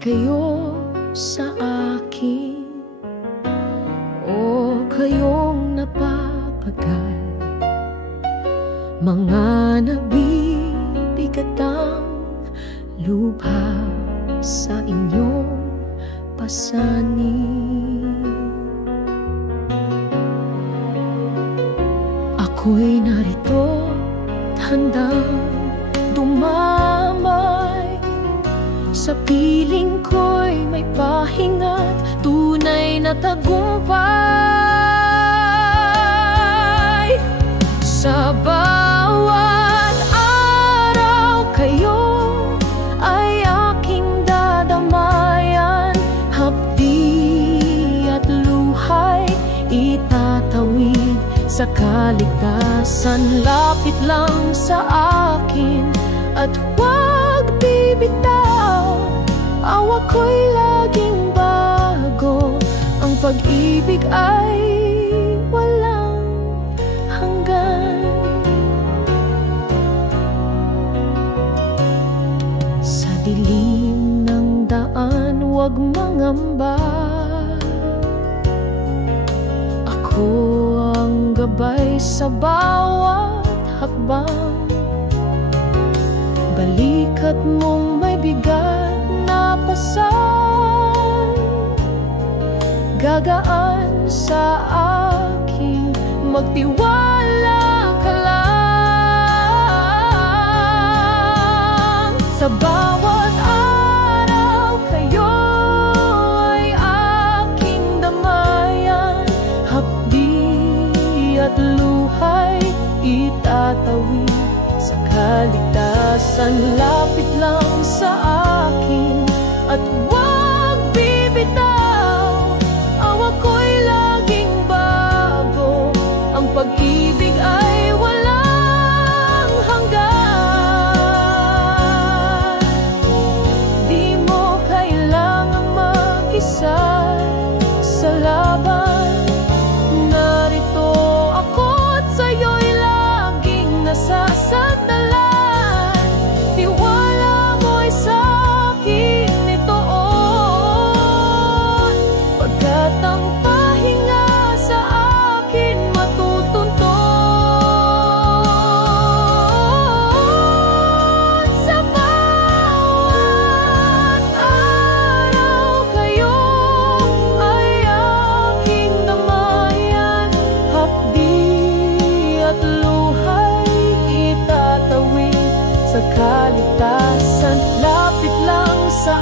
kayo sa akin, o kayong napapagal, mga nabibigatang lupa sa inyong pasanin. Ako'y narito, handang dumamay. Sa piling ko'y may pahinga't tunay na tagumpay. Sa bawat araw kayo ay aking dadamayan, hapdi at luhay itatawid sa kaligtasan. Lapit lang sa akin at huwag bibitaw, awa ko'y laging bago, ang pag-ibig ay walang hanggan. Sa dilim ng daan huwag mangamba, ako ang gabay sa bawat hakbang. Balikat mong may bigat na pasan, gagaan sa aking magtiwala ka lang. Sa bawat araw kayo ay aking damayan, hapdi at luhay itatawid sa kaligtasan. Lapit lang sa akin at huwag bibitaw, awa ko'y laging bago, ang pag-ibig ay walang hanggan. Di mo kailangang mag-isa sa laban, narito ako't sa'yo'y laging nasasandalan. Tiwala mo'y sa'kin itoon, pagkat ang pahinga sa akin matutunton. Sa bawat araw kayo ay aking damayan, hapdi at luhay itatawid sa kaligtasan. Lapit lang sa